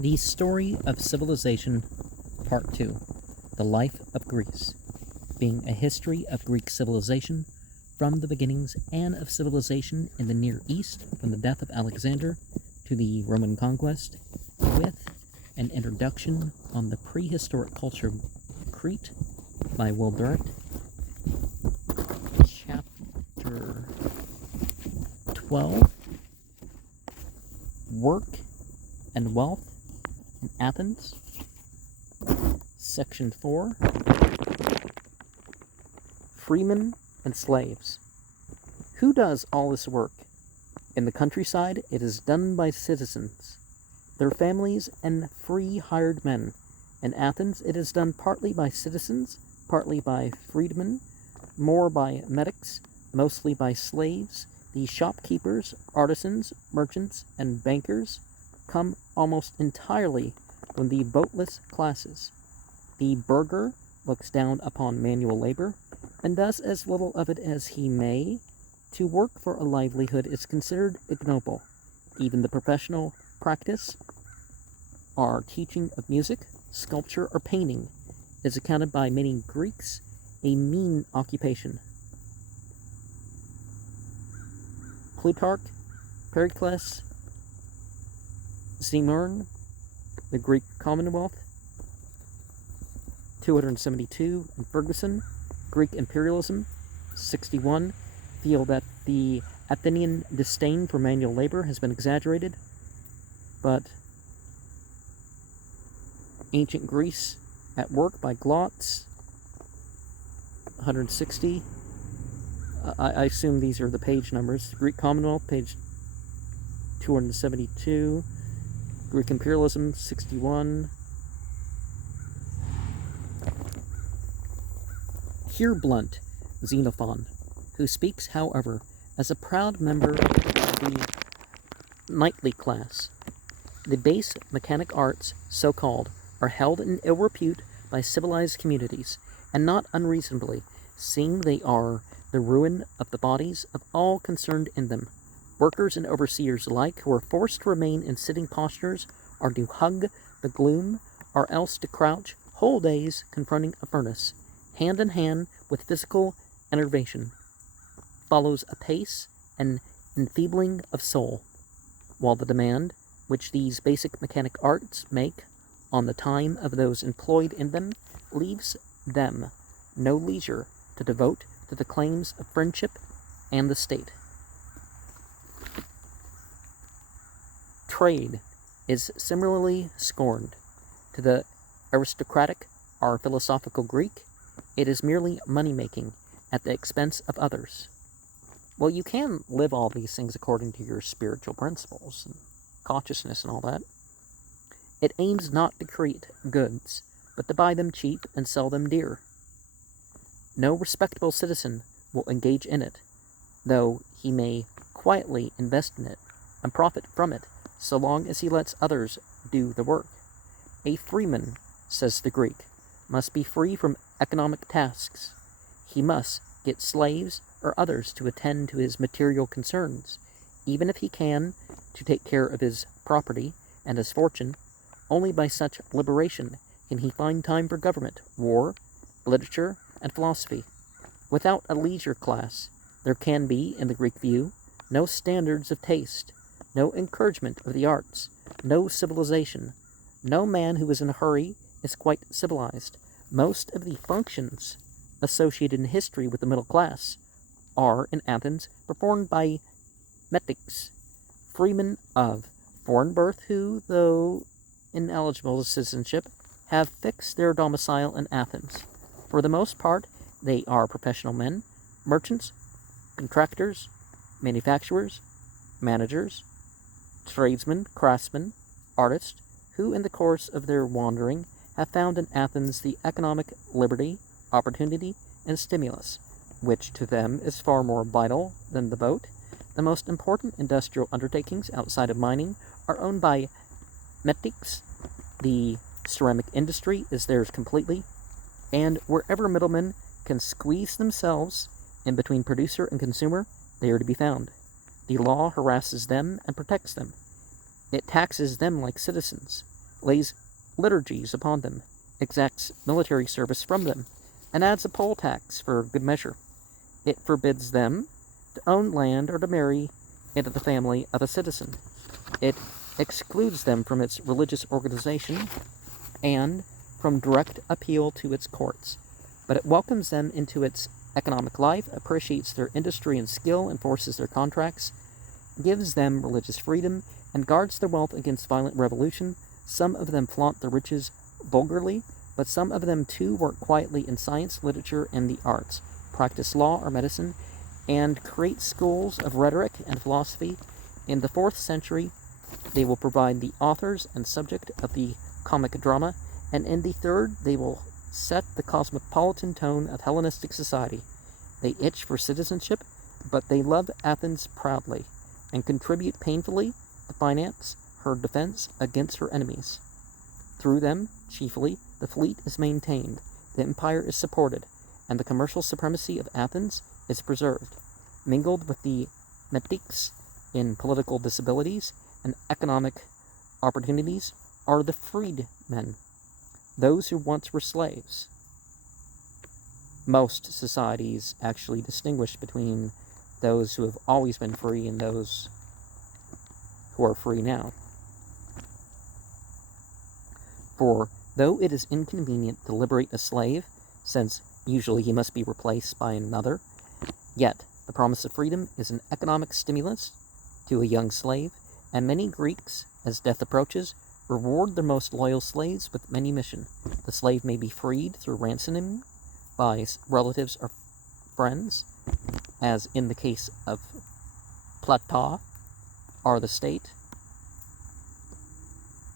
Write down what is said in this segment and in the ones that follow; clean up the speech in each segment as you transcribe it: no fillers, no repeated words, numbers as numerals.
The Story of Civilization, Part 2. The Life of Greece, being a history of Greek civilization from the beginnings and of civilization in the Near East from the death of Alexander to the Roman conquest, with an introduction on the prehistoric culture of Crete by Durant. Chapter 12, Work and Wealth in Athens. Section 4, Freemen and Slaves. Who does all this work? In the countryside, it is done by citizens, their families, and free hired men. In Athens, it is done partly by citizens, partly by freedmen, more by metics, mostly by slaves. The shopkeepers, artisans, merchants, and bankers come almost entirely from the voteless classes. The burgher looks down upon manual labor, and does as little of it as he may. To work for a livelihood is considered ignoble. Even the professional practice, or teaching of music, sculpture, or painting, is accounted by many Greeks a mean occupation. Plutarch, Pericles, Ximurn, the Greek Commonwealth, 272, and Ferguson, Greek Imperialism, 61, feel that the Athenian disdain for manual labor has been exaggerated, but Ancient Greece at Work by Glotz, 160. I assume these are the page numbers. Greek Commonwealth, page 272. Greek Imperialism, 61. Hear Blunt, Xenophon, who speaks, however, as a proud member of the knightly class. The base mechanic arts, so called, are held in ill repute by civilized communities, and not unreasonably, seeing they are the ruin of the bodies of all concerned in them. Workers and overseers alike, who are forced to remain in sitting postures, are to hug the gloom, or else to crouch whole days confronting a furnace. Hand in hand with physical enervation follows apace and enfeebling of soul, while the demand which these basic mechanic arts make on the time of those employed in them leaves them no leisure to devote to the claims of friendship and the state. Trade is similarly scorned. To the aristocratic or philosophical Greek, it is merely money-making at the expense of others. Well, you can live all these things according to your spiritual principles and consciousness and all that. It aims not to create goods, but to buy them cheap and sell them dear. No respectable citizen will engage in it, though he may quietly invest in it and profit from it, so long as he lets others do the work. A freeman, says the Greek, must be free from economic tasks. He must get slaves or others to attend to his material concerns, even if he can, to take care of his property and his fortune. Only by such liberation can he find time for government, war, literature, and philosophy. Without a leisure class, there can be, in the Greek view, no standards of taste, no encouragement of the arts, no civilization. No man who is in a hurry is quite civilized. Most of the functions associated in history with the middle class are, in Athens, performed by metics, freemen of foreign birth who, though ineligible to citizenship, have fixed their domicile in Athens. For the most part, they are professional men, merchants, contractors, manufacturers, managers, tradesmen, craftsmen, artists, who in the course of their wandering have found in Athens the economic liberty, opportunity, and stimulus, which to them is far more vital than the vote. The most important industrial undertakings outside of mining are owned by metics. The ceramic industry is theirs completely, and wherever middlemen can squeeze themselves in between producer and consumer, they are to be found. The law harasses them and protects them. It taxes them like citizens. lays liturgies upon them, exacts military service from them, and adds a poll tax for good measure. It forbids them to own land or to marry into the family of a citizen. It excludes them from its religious organization and from direct appeal to its courts, but it welcomes them into its economic life, appreciates their industry and skill, enforces their contracts, gives them religious freedom, and guards their wealth against violent revolution. Some of them flaunt their riches vulgarly, but some of them too work quietly in science, literature, and the arts, practice law or medicine, and create schools of rhetoric and philosophy. In the 4th century, they will provide the authors and subject of the comic drama, and in the 3rd, they will set the cosmopolitan tone of Hellenistic society. They itch for citizenship, but they love Athens proudly, and contribute painfully to finance her defense against her enemies. Through them, chiefly, the fleet is maintained, the empire is supported, and the commercial supremacy of Athens is preserved. Mingled with the metics in political disabilities and economic opportunities are the freedmen, those who once were slaves. Most societies actually distinguish between those who have always been free and those who are free now. For though it is inconvenient to liberate a slave, since usually he must be replaced by another, yet the promise of freedom is an economic stimulus to a young slave, and many Greeks, as death approaches, reward their most loyal slaves with manumission. The slave may be freed through ransoming by relatives or friends, as in the case of Plata, or the state.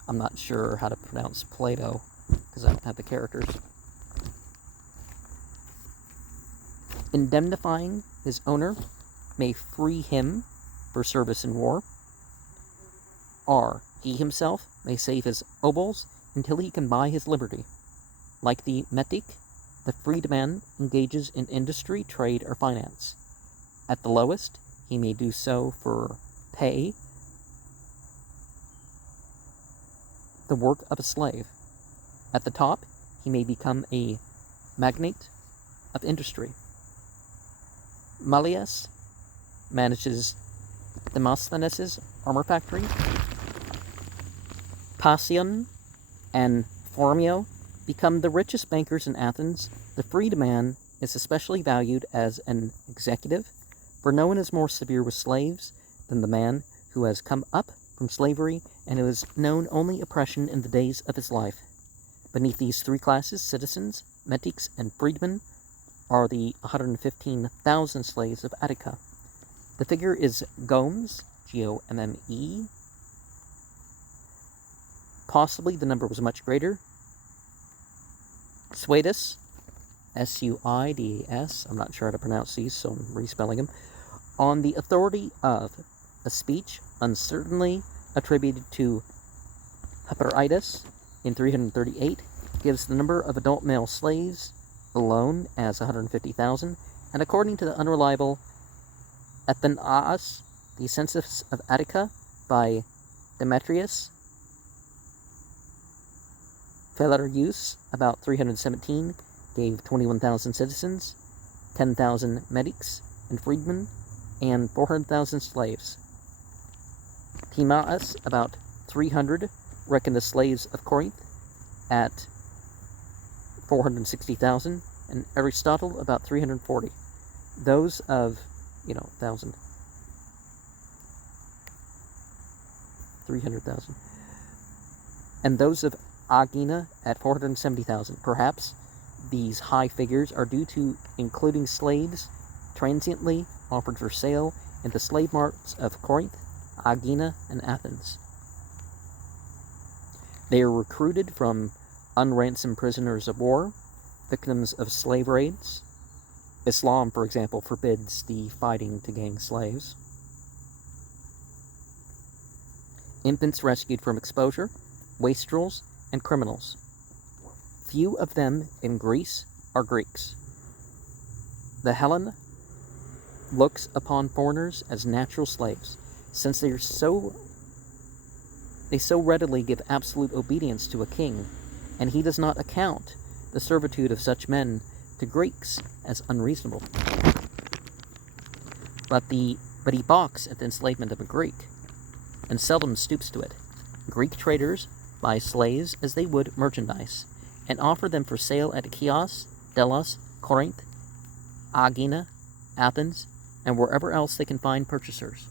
I'm not sure how to pronounce Plato, because I don't have the characters. Indemnifying his owner may free him for service in war, or he himself may save his obols until he can buy his liberty. Like the metic, the freedman engages in industry, trade, or finance. At the lowest, he may do so for pay, the work of a slave. At the top, he may become a magnate of industry. Malleus manages Demosthenes' armor factory. Passion and Phormio become the richest bankers in Athens. The freedman is especially valued as an executive, for no one is more severe with slaves than the man who has come up from slavery and who has known only oppression in the days of his life. Beneath these 3 classes, citizens, metics, and freedmen, are the 115,000 slaves of Attica. The figure is Gomes, Gomme. Possibly the number was much greater. Suidas, Suidas, I'm not sure how to pronounce these, so I'm respelling them, on the authority of a speech uncertainly attributed to Hyperidas in 338, gives the number of adult male slaves alone as 150,000, and according to the unreliable Athenaeus, the census of Attica by Demetrius Phalereus, about 317, gave 21,000 citizens, 10,000 metics and freedmen, and 400,000 slaves. Timaeus, about 300, reckoned the slaves of Corinth at 460,000, and Aristotle about 340. Those of, 1,000. 300,000. And those of Aegina at 470,000. Perhaps these high figures are due to including slaves transiently offered for sale in the slave marts of Corinth, Aegina, and Athens. They are recruited from unransomed prisoners of war, victims of slave raids. Islam, for example, forbids the fighting to gain slaves. Infants rescued from exposure, wastrels, and criminals. Few of them in Greece are Greeks. The Hellen looks upon foreigners as natural slaves, since they are so They so readily give absolute obedience to a king, and he does not account the servitude of such men to Greeks as unreasonable. But he balks at the enslavement of a Greek, and seldom stoops to it. Greek traders buy slaves as they would merchandise, and offer them for sale at Chios, Delos, Corinth, Aegina, Athens, and wherever else they can find purchasers.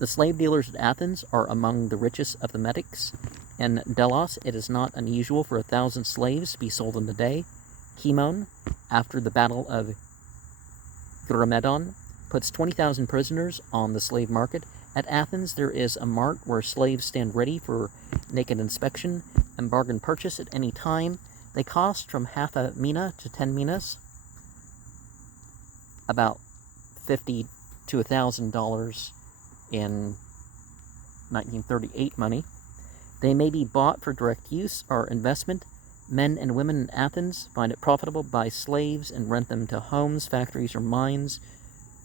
The slave dealers at Athens are among the richest of the Metics. In Delos, it is not unusual for 1,000 slaves to be sold in a day. Cimon, after the battle of Eurymedon, puts 20,000 prisoners on the slave market. At Athens, there is a mart where slaves stand ready for naked inspection and bargain purchase at any time. They cost from half a mina to 10 minas, about $50 to $1,000 in 1938 money. They may be bought for direct use or investment. Men and women in Athens find it profitable to buy slaves and rent them to homes, factories, or mines.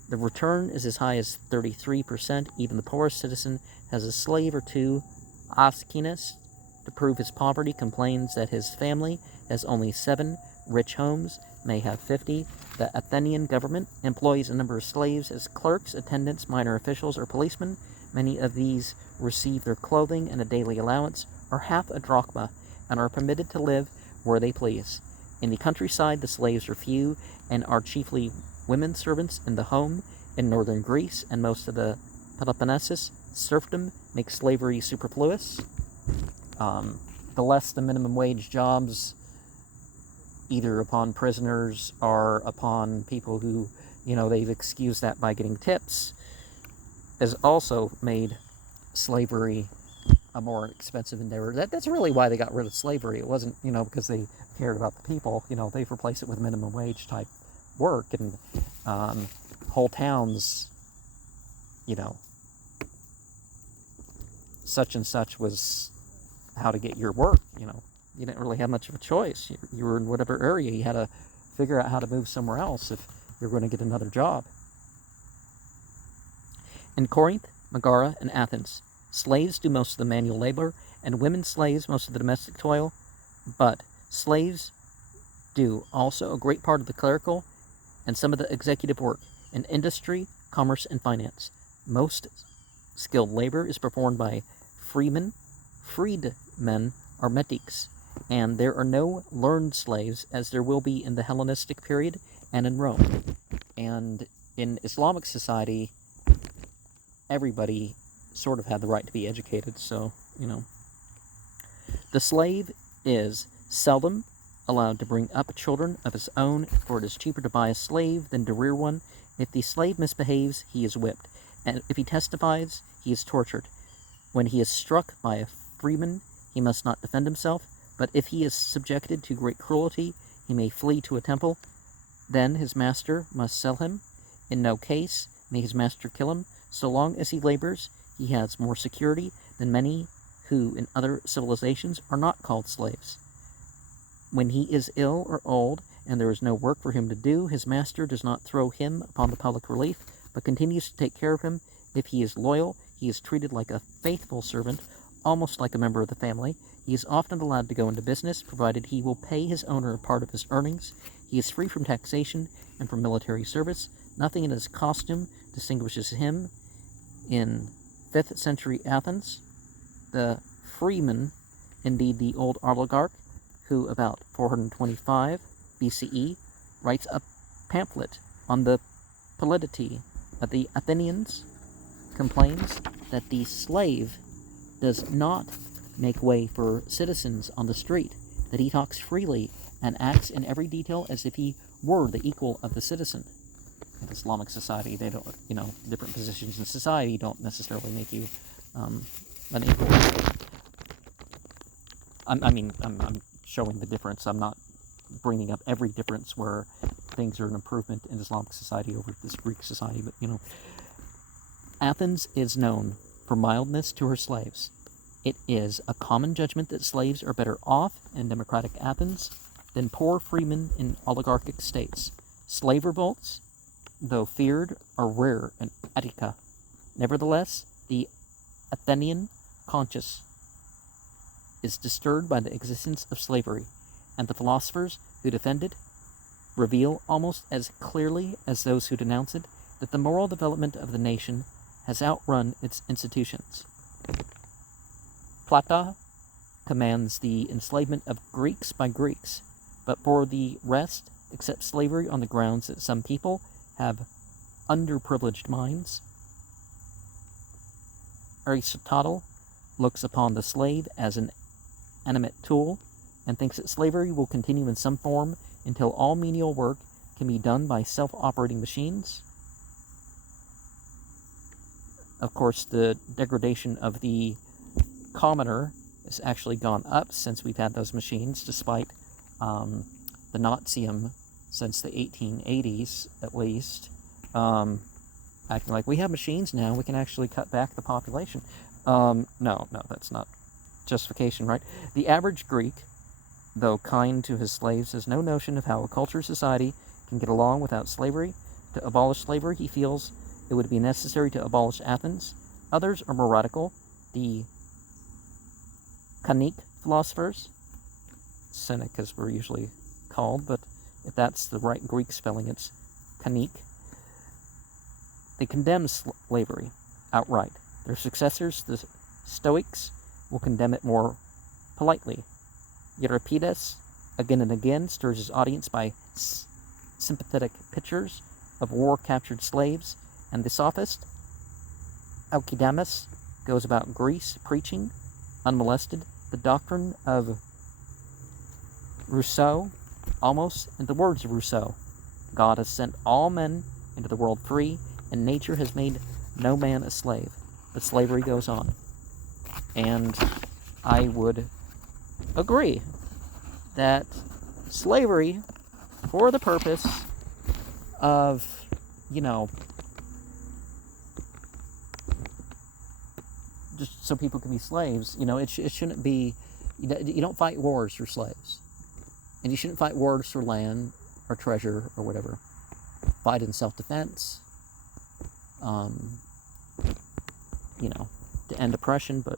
The return is as high as 33%. Even the poorest citizen has a slave or two. Aeschines, to prove his poverty, complains that his family has only 7. Rich homes may have 50. The Athenian government employs a number of slaves as clerks, attendants, minor officials, or policemen. Many of these receive their clothing and a daily allowance, or half a drachma, and are permitted to live where they please. In the countryside, the slaves are few and are chiefly women servants in the home. In northern Greece and most of the Peloponnesus, serfdom makes slavery superfluous. The less the minimum wage jobs, either upon prisoners or upon people who, they've excused that by getting tips, has also made slavery a more expensive endeavor. That's really why they got rid of slavery. It wasn't, because they cared about the people. They've replaced it with minimum wage type work, and whole towns, such and such was how to get your work. You didn't really have much of a choice. You were in whatever area. You had to figure out how to move somewhere else if you're going to get another job. In Corinth, Megara, and Athens, slaves do most of the manual labor, and women slaves most of the domestic toil, but slaves do also a great part of the clerical and some of the executive work in industry, commerce, and finance. Most skilled labor is performed by freemen. Freedmen are metics, and there are no learned slaves as there will be in the Hellenistic period and in Rome. And in Islamic society, everybody sort of had the right to be educated, so, The slave is seldom allowed to bring up children of his own, for it is cheaper to buy a slave than to rear one. If the slave misbehaves, he is whipped, and if he testifies, he is tortured. When he is struck by a freeman, he must not defend himself, but if he is subjected to great cruelty, he may flee to a temple. Then his master must sell him. In no case may his master kill him. So long as he labors, he has more security than many who in other civilizations are not called slaves. When he is ill or old, and there is no work for him to do, his master does not throw him upon the public relief, but continues to take care of him. If he is loyal, he is treated like a faithful servant, almost like a member of the family. He is often allowed to go into business, provided he will pay his owner a part of his earnings. He is free from taxation and from military service. Nothing in his costume distinguishes him. In 5th century Athens, the freeman, indeed the old oligarch, who about 425 BCE writes a pamphlet on the polity of the Athenians, complains that the slave does not make way for citizens on the street, that he talks freely and acts in every detail as if he were the equal of the citizen. In Islamic society, they don't, different positions in society don't necessarily make you an equal. I'm showing the difference. I'm not bringing up every difference where things are an improvement in Islamic society over this Greek society, but, Athens is known for mildness to her slaves. It is a common judgment that slaves are better off in democratic Athens than poor freemen in oligarchic states. Slave revolts, though feared, are rare in Attica. Nevertheless, the Athenian conscience is disturbed by the existence of slavery, and the philosophers who defend it reveal almost as clearly as those who denounce it that the moral development of the nation has outrun its institutions. Plata commands the enslavement of Greeks by Greeks, but for the rest accepts slavery on the grounds that some people have underprivileged minds. Aristotle looks upon the slave as an animate tool and thinks that slavery will continue in some form until all menial work can be done by self-operating machines. Of course, the degradation of the commoner has actually gone up since we've had those machines, despite the Naziism since the 1880s, at least, acting like we have machines now, we can actually cut back the population. No, that's not justification, right? The average Greek, though kind to his slaves, has no notion of how a cultured society can get along without slavery. To abolish slavery, he feels it would be necessary to abolish Athens. Others are more radical. The Cynic philosophers, cynic as we're usually called, but if that's the right Greek spelling, it's Cynic. They condemn slavery outright. Their successors, the Stoics, will condemn it more politely. Euripides, again and again, stirs his audience by sympathetic pictures of war-captured slaves, and the sophist, Alcidamas, goes about Greece preaching, unmolested, the doctrine of Rousseau, almost in the words of Rousseau: God has sent all men into the world free, and nature has made no man a slave. But slavery goes on. And I would agree that slavery, for the purpose of, just so people can be slaves, it shouldn't be, you don't fight wars for slaves. And you shouldn't fight wars for land or treasure or whatever. Fight in self-defense, to end oppression, but